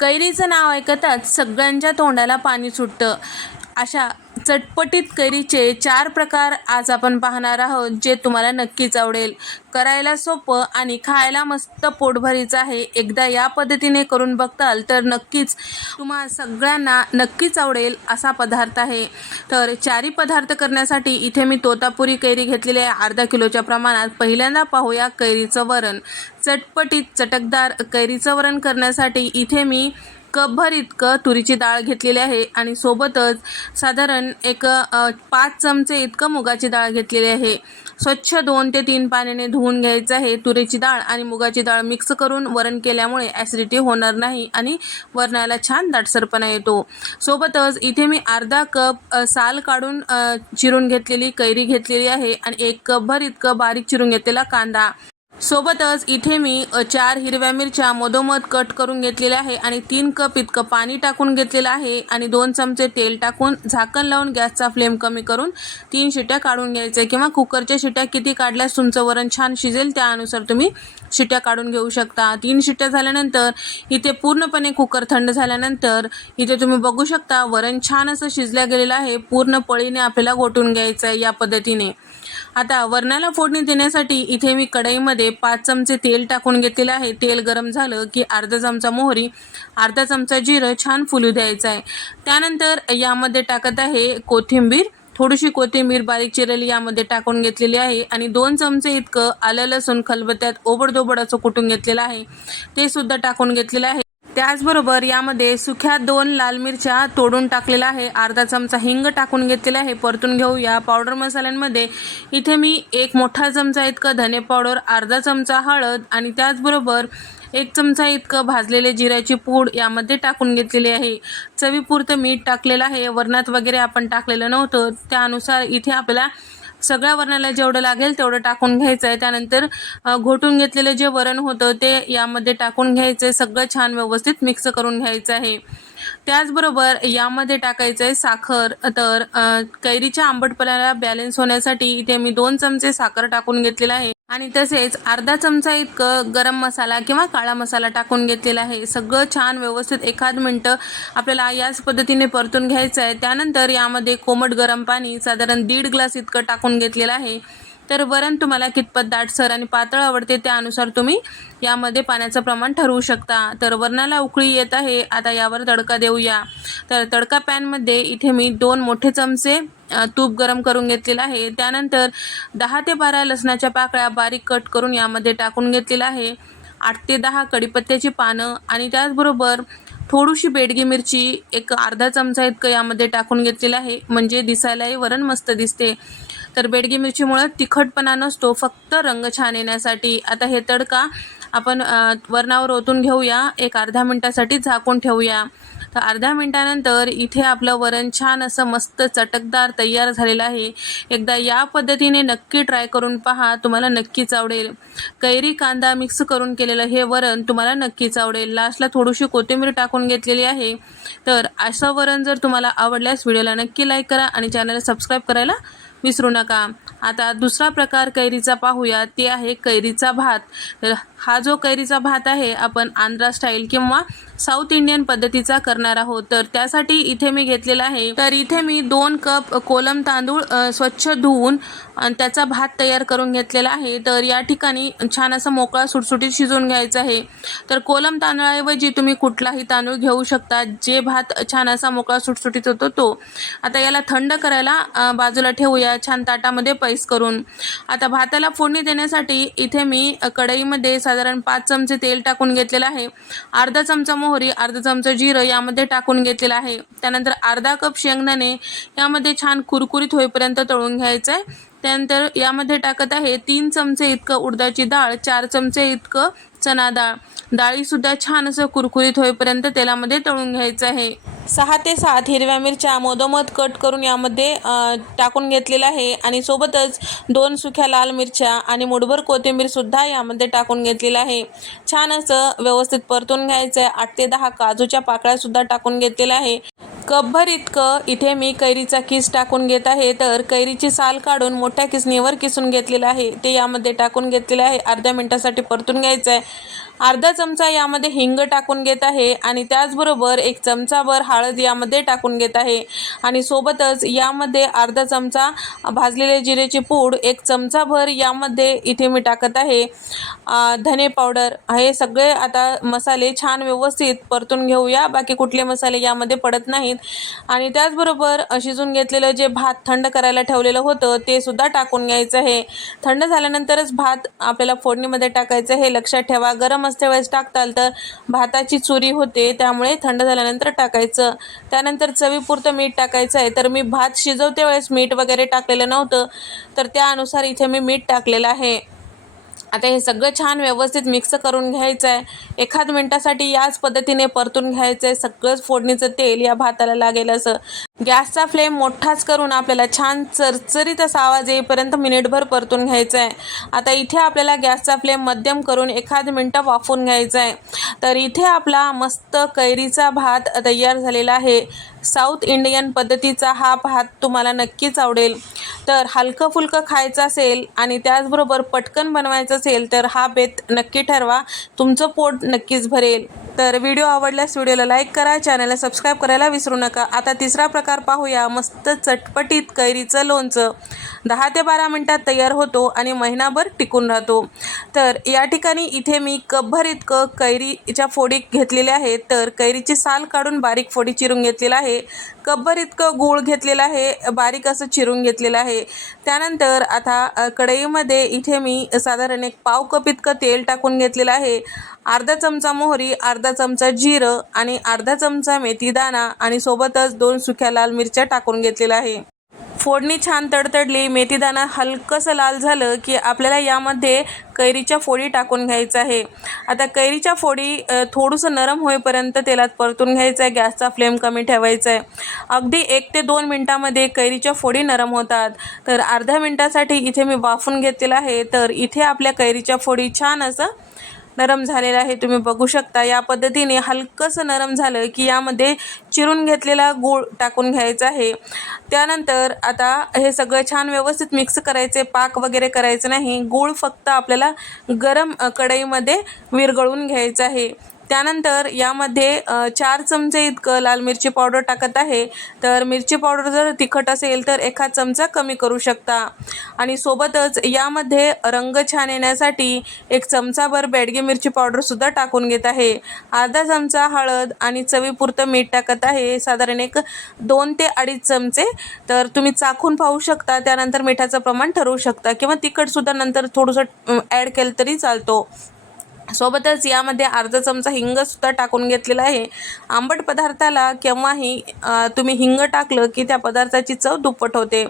कैरीचं नाव ऐकताच सगळ्यांच्या तोंडाला पाणी सुटतं. अशा चटपटीत कैरीचे चार प्रकार आज आपण पाहणार आहोत जे तुम्हाला नक्कीच आवडेल. करायला सोपं आणि खायला मस्त पोटभरीचं आहे. एकदा या पद्धतीने करून बघताल तर नक्कीच तुम्हा सगळ्यांना नक्कीच आवडेल असा पदार्थ आहे. तर चारी पदार्थ करण्यासाठी इथे मी तोतापुरी कैरी घेतलेली आहे. अर्धा किलोच्या प्रमाणात पहिल्यांदा पाहूया कैरीचं वरण. चटपटीत चटकदार कैरीचं वरण करण्यासाठी इथे मी कपभर इतकं तुरीची डाळ घेतलेली आहे आणि सोबतच साधारण एक पाच चमचे इतकं मुगाची डाळ घेतलेली आहे. स्वच्छ दोन ते तीन पाण्याने धुवून घ्यायचं आहे तुरीची डाळ आणि मुगाची डाळ मिक्स करून वरण केल्यामुळे ॲसिडिटी होणार नाही आणि वरणाला छान दाटसरपणा येतो. सोबतच इथे मी अर्धा कप साल काढून चिरून घेतलेली कैरी घेतलेली आहे आणि एक कपभर इतकं बारीक चिरून घेतलेला कांदा. सोबतच इथे मी चार हिरव्या मिरच्या मधोमध कट करून घेतलेल्या आहे आणि तीन कप इतकं पाणी टाकून घेतलेलं आहे आणि दोन चमचे तेल टाकून झाकण लावून गॅसचा फ्लेम कमी करून तीन शिट्या काढून घ्यायच्या किंवा कुकरच्या शिट्या किती काढल्यास तुमचं वरण छान शिजेल त्यानुसार तुम्ही शिट्या काढून घेऊ शकता. तीन शिट्या झाल्यानंतर इथे पूर्णपणे कुकर थंड झाल्यानंतर इथे तुम्ही बघू शकता वरण छान असं शिजल्या गेलेलं आहे. पूर्ण पळीने आपल्याला गोटून घ्यायचं आहे या पद्धतीने. आता वरणाला फोडणी देण्यासाठी इथे मी कढईमध्ये पाच चमचे तेल टाकून घेतलेलं आहे. तेल गरम झालं की अर्धा चमचा मोहरी अर्धा चमचा जिरं छान फुलू द्यायचं आहे. त्यानंतर यामध्ये टाकत आहे कोथिंबीर. थोडीशी कोथिंबीर बारीक चिरली यामध्ये टाकून घेतलेली आहे आणि दोन चमचे इतकं आलं लसूण खलबत्त्यात ओबडधोबड असं कुटून घेतलेलं आहे. ते सुद्धा टाकून घेतलेलं आहे. त्याचबरोबर यामध्ये सुख्या दोन लाल मिरच्या तोडून टाकलेल्या आहे. अर्धा चमचा हिंग टाकून घेतलेला आहे. परतून घेऊया पावडर मसाल्यांमध्ये. इथे मी एक मोठा चमचा इतकं धने पावडर अर्धा चमचा हळद आणि त्याचबरोबर एक चमचा इतकं भाजलेले जिऱ्याची पूड यामध्ये टाकून घेतलेली आहे. चवीपुरतं मीठ टाकलेलं आहे. वरणात वगैरे आपण टाकलेलं नव्हतं. त्यानुसार इथे आपल्याला सगळ्या वरणाला जेवढं लागेल तेवढं टाकून घ्यायचं आहे त्यानंतर घोटून घेतलेलं जे वरण होतं ते यामध्ये टाकून घ्यायचं आहे सगळं छान व्यवस्थित मिक्स करून घ्यायचं आहे त्याचबरोबर यामध्ये टाकायचं आहे साखर तर कैरीच्या आंबटपणाला बॅलन्स होण्यासाठी इथे मी दोन चमचे साखर टाकून घेतलेला आहे. आणि तसेच अर्धा चमचा इतकं गरम मसाला किंवा काळा मसाला टाकून घेतलेला आहे. सगळं छान व्यवस्थित एखाद मिनटं आपल्याला याच पद्धतीने परतून घ्यायचं आहे. त्यानंतर यामध्ये कोमट गरम पाणी साधारण दीड ग्लास इतकं टाकून घेतलेलं आहे. तर वरण तुम्हाला कितपत दाटसर आणि पातळ आवडते त्यानुसार तुम्ही यामध्ये पाण्याचं प्रमाण ठरवू शकता. तर वरणाला उकळी येत आहे. आता यावर तडका देऊया. तर तडका पॅनमध्ये इथे मी दोन मोठे चमचे तूप गरम करून घेतलेलं आहे. त्यानंतर दहा ते बारा लसणाच्या पाकळ्या बारीक कट करून यामध्ये टाकून घेतलेलं आहे. आठ ते दहा कडीपत्त्याची पानं आणि त्याचबरोबर थोडीशी बेडगी मिरची एक अर्धा चमचा इतकं यामध्ये टाकून घेतलेलं आहे. म्हणजे दिसायलाही वरण मस्त दिसते. तर बेडगी मिरचीमुळं तिखटपणा नसतो फक्त रंग छान येण्यासाठी. आता हे तडका आपण वरणावर ओतून घेऊया. एक अर्धा मिनटासाठी झाकून ठेवूया. तर अर्ध्या मिनटानंतर इथे आपलं वरण छान असं मस्त चटकदार तयार झालेलं आहे. एकदा या पद्धतीने नक्की ट्राय करून पहा तुम्हाला नक्कीच आवडेल. कैरी कांदा मिक्स करून केलेलं हे वरण तुम्हाला नक्कीच आवडेल. लास्टला थोडीशी कोथिंबीर टाकून घेतलेली आहे. तर असं वरण जर तुम्हाला आवडल्यास व्हिडिओला नक्की लाईक करा आणि चॅनलला सबस्क्राईब करायला विसरू नका. आता दुसरा प्रकार कैरीचा पाहूया. ते आहे कैरीचा भात. हा जो कैरीचा भात आहे आपण आंध्रा स्टाईल किंवा साऊथ इंडियन पद्धतीचा करणार आहोत. तर त्यासाठी इथे मी घेतलेला आहे. तर इथे मी दोन कप कोलम तांदूळ स्वच्छ धुवून आणि त्याचा भात तयार करून घेतलेला आहे. तर या ठिकाणी छान असा मोकळा सुटसुटीत शिजवून घ्यायचा आहे. तर कोलम तांदळाऐवजी तुम्ही कुठलाही तांदूळ घेऊ शकता. जे भात छान असा मोकळा सुटसुटीत होतो तो. आता याला थंड करायला बाजूला ठेवूया. छान ताटामध्ये पैस करून. आता भाताला फोडणी देण्यासाठी इथे मी कढईमध्ये साधारण पाच चमचे तेल टाकून घेतलेलं आहे. अर्धा चमचा मोहरी अर्धा चमचा जिरं यामध्ये टाकून घेतलेलं आहे. त्यानंतर अर्धा कप शेंगदाणे यामध्ये छान कुरकुरीत होईपर्यंत तळून घ्यायचं आहे त्यानंतर यामध्ये टाकत आहे तीन चमचे इतकं उडदाची डाळ चार चमचे इतकं चना डाळ. डाळीसुद्धा छान असं कुरकुरीत होईपर्यंत तेलामध्ये तळून घ्यायचं आहे. सहा ते सात हिरव्या मिरच्या मधोमध कट करून यामध्ये टाकून घेतलेलं आहे आणि सोबतच दोन सुख्या लाल मिरच्या आणि मुठभर कोथिंबीरसुद्धा यामध्ये टाकून घेतलेलं आहे. छान असं व्यवस्थित परतून घ्यायचं आहे आठ ते दहा काजूच्या पाकळ्यासुद्धा टाकून घेतलेल्या आहे. कपभर इतकं इथे मी कैरीचा किस टाकून घेत आहे तर कैरीची साल काढून मोठ्या किसणीवर किसून घेतलेलं आहे. ते यामध्ये टाकून घेतलेलं आहे. अर्ध्या मिनटासाठी परतून घ्यायचं आहे अर्धा चमचा यामध्ये हिंग टाकून घेत आहे आणि त्याचबरोबर एक चमचाभर हळद यामध्ये टाकून घेत आहे. आणि सोबतच यामध्ये अर्धा चमचा भाजलेले जिरेची पूड एक चमचाभर यामध्ये इथे मी टाकत आहे. धने पावडर हे सगळे आता मसाले छान व्यवस्थित परतून घेऊया. बाकी कुठले मसाले यामध्ये पडत नाहीत. आणि त्याचबरोबर शिजून घेतलेलं जे भात थंड करायला ठेवलेलं होतं ते सुद्धा टाकून घ्यायचं आहे. थंड झाल्यानंतरच भात आपल्याला फोडणीमध्ये टाकायचं हे लक्षात ठेवा गरम असते वेळेस टाकताल तर भाताची चुरी होते त्यामुळे थंड झाल्यानंतर टाकायचं. त्यानंतर चवीपुरतं मीठ टाकायचं आहे. तर मी भात शिजवते वेळेस मीठ वगैरे टाकलेलं नव्हतं तर त्यानुसार इथे मी मीठ टाकलेलं आहे. आता हे सगळं छान व्यवस्थित मिक्स करून घ्यायचं आहे. एखाद मिनटासाठी याच पद्धतीने परतून घ्यायचं आहे. सगळंच फोडणीचं तेल या भाताला लागेल असं. गॅसचा फ्लेम मोठाच करून आपल्याला छान चरचरीत असा आवाज येईपर्यंत मिनिटभर परतून घ्यायचा आहे आता इथे आपल्याला गॅसचा फ्लेम मध्यम करून एखाद मिनटं वाफवून घ्यायचा आहे तर इथे आपला मस्त कैरीचा भात तयार झालेला आहे. साऊथ इंडियन पद्धतीचा हा भात तुम्हाला नक्कीच आवडेल. तर हलकं फुलकं खायचं असेल आणि त्याचबरोबर पटकन बनवायचं असेल तर हा बेत नक्की ठरवा. तुमचं पोट नक्कीच भरेल. तर व्हिडिओ आवडल्यास व्हिडिओला लाईक करा चॅनलला सबस्क्राईब करायला विसरू नका. आता तिसरा प्रकार पाहूया. मस्त चटपटीत कैरीचं लोणचं. दहा ते बारा मिनटात तयार होतो आणि महिनाभर टिकून राहतो. तर या ठिकाणी इथे मी कपभर इतकं कैरीच्या फोडी घेतलेल्या आहेत. तर कैरीची साल काढून बारीक फोडी चिरून घेतलेला आहे. कपभर इतकं गूळ घेतलेलं आहे बारीक असं चिरून घेतलेलं आहे. त्यानंतर आता कढईमध्ये इथे मी साधारण एक पाव कप इतकं तेल टाकून घेतलेलं आहे. अर्धा चमचा मोहरी अर्धा चमचा जिरं आणि अर्धा चमचा मेथीदाणा आणि सोबतच दोन सुक्या लाल मिरच्या टाकून घेतलेल्या आहे. फोडणी छान तडतडली मेथीदाणा हलकंसं लाल झालं की आपल्याला यामध्ये कैरीच्या फोडी टाकून घ्यायचं आहे. आता कैरीच्या फोडी थोडंसं नरम होईपर्यंत तेलात परतून घ्यायचं आहे गॅसचा फ्लेम कमी ठेवायचा आहे अगदी एक ते दोन मिनटामध्ये कैरीच्या फोडी नरम होतात. तर अर्ध्या मिनटासाठी इथे मी वाफून घेतलेलं आहे. तर इथे आपल्या कैरीच्या फोडी छान असं नरम झालेलं आहे. तुम्ही बघू शकता या पद्धतीने हलकंसं नरम झालं की यामध्ये चिरून घेतलेला गूळ टाकून घ्यायचा आहे. त्यानंतर आता हे सगळं छान व्यवस्थित मिक्स करायचे पाक वगैरे करायचं नाही. गूळ फक्त आपल्याला गरम कढईमध्ये विरघळून घ्यायचं आहे. त्यानंतर यामध्ये चार चमचे इतकं लाल मिरची पावडर टाकत आहे. तर मिरची पावडर जर तिखट असेल तर एखाद चमचा कमी करू शकता. आणि सोबतच यामध्ये रंग छान येण्यासाठी एक चमचाभर बेडगी मिरची पावडरसुद्धा टाकून घेत आहे. अर्धा चमचा हळद आणि चवीपुरतं मीठ टाकत आहे. साधारण एक दोन ते अडीच चमचे. तर तुम्ही चाखून पाहू शकता. त्यानंतर मिठाचं प्रमाण ठरवू शकता. किंवा तिखटसुद्धा नंतर थोडंसं ॲड केलं तरी चालतो. सोबतच यामध्ये अर्धा चमचा हिंगसुद्धा टाकून घेतलेला आहे. आंबट पदार्थाला केव्हाही तुम्ही हिंग टाकलं की त्या पदार्थाची चव दुप्पट होते.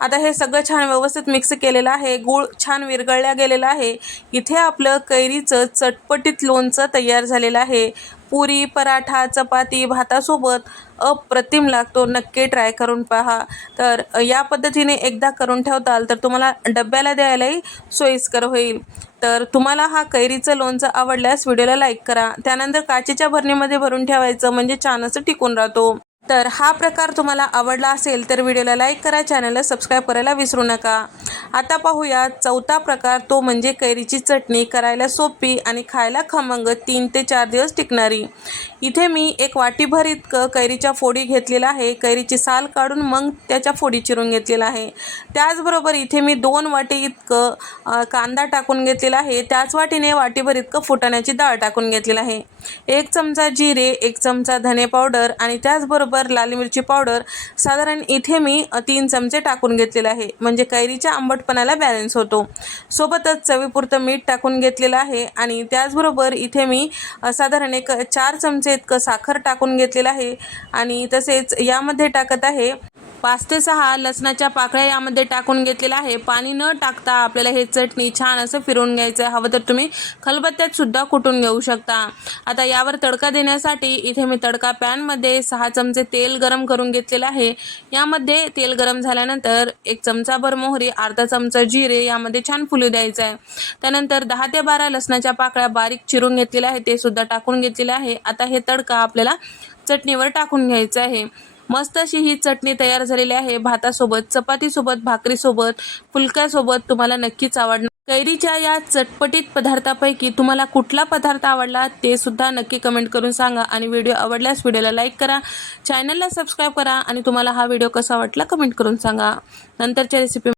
आता हे सगळं छान व्यवस्थित मिक्स केलेलं आहे. गूळ छान विरघळल्या गेलेलं आहे. इथे आपलं कैरीचं चटपटीत लोणचं तयार झालेलं आहे. पुरी पराठा चपाती भातासोबत अप्रतिम लागतो. नक्की ट्राय करून पहा. तर या पद्धतीने एकदा करून ठेवताल तर तुम्हाला डब्याला द्यायलाही सोयीस्कर होईल. तर तुम्हाला हा कैरीचं लोणचं आवडल्यास व्हिडिओला लाईक करा. त्यानंतर काचेच्या भरणीमध्ये भरून ठेवायचं म्हणजे छान असं टिकून राहतो. तर हा प्रकार तुम्हाला आवडला असेल तर व्हिडिओला लाईक करा चॅनलला सबस्क्राईब करायला विसरू नका. आता पाहूया चौथा प्रकार तो म्हणजे कैरीची चटणी करायला सोपी आणि खायला खमंग तीन ते चार दिवस टिकणारी. इथे मी एक वाटीभर इतकं कैरीच्या फोडी घेतलेला आहे. कैरीची साल काढून मग त्याच्या फोडी चिरून घेतलेला आहे. त्याचबरोबर इथे मी दोन वाटी इतकं कांदा टाकून घेतलेला आहे. त्याच वाटीने वाटीभर इतकं फुटाण्याची डाळ टाकून घेतलेलं आहे. एक चमचा जिरे एक चमचा धने पावडर आणि त्याचबरोबर लाल मिरची पावडर साधारण इथे मी तीन चमचे टाकून घेतलेले आहे. म्हणजे कैरीच्या आंबटपणाला बॅलन्स होतो. सोबतच चवीपुरतं मीठ टाकून घेतलेलं आहे आणि त्याचबरोबर इथे मी साधारण एक चार चमचे इतकं साखर टाकून घेतलेलं आहे. आणि तसेच यामध्ये टाकत आहे पाच ते सहा लसणाच्या पाकळ्या यामध्ये टाकून घेतलेल्या आहे. पाणी न टाकता आपल्याला हे चटणी छान असं फिरवून घ्यायचं आहे. हवं तर तुम्ही खलबत्त्यात सुद्धा कुटून घेऊ शकता. आता यावर तडका देण्यासाठी इथे मी तडका पॅनमध्ये सहा चमचे तेल गरम करून घेतलेलं आहे. यामध्ये तेल गरम झाल्यानंतर एक चमचाभर मोहरी अर्धा चमचा जिरे यामध्ये छान फुलू द्यायचं आहे. त्यानंतर दहा ते बारा लसणाच्या पाकळ्या बारीक चिरून घेतलेल्या आहे ते सुद्धा टाकून घेतलेले आहे. आता हे तडका आपल्याला चटणीवर टाकून घ्यायचं आहे. मस्त अशी ही चटणी तयार झालेली आहे. भातासोबत चपातीसोबत भाकरीसोबत फुलक्यासोबत तुम्हाला नक्कीच आवडणार. कैरीच्या या चटपटीत पदार्थापैकी तुम्हाला कुठला पदार्थ आवडला ते सुद्धा नक्की कमेंट करून सांगा आणि व्हिडिओ आवडल्यास व्हिडिओला लाईक करा चॅनलला सबस्क्राईब करा आणि तुम्हाला हा व्हिडिओ कसा वाटला कमेंट करून सांगा. नंतरच्या रेसिपी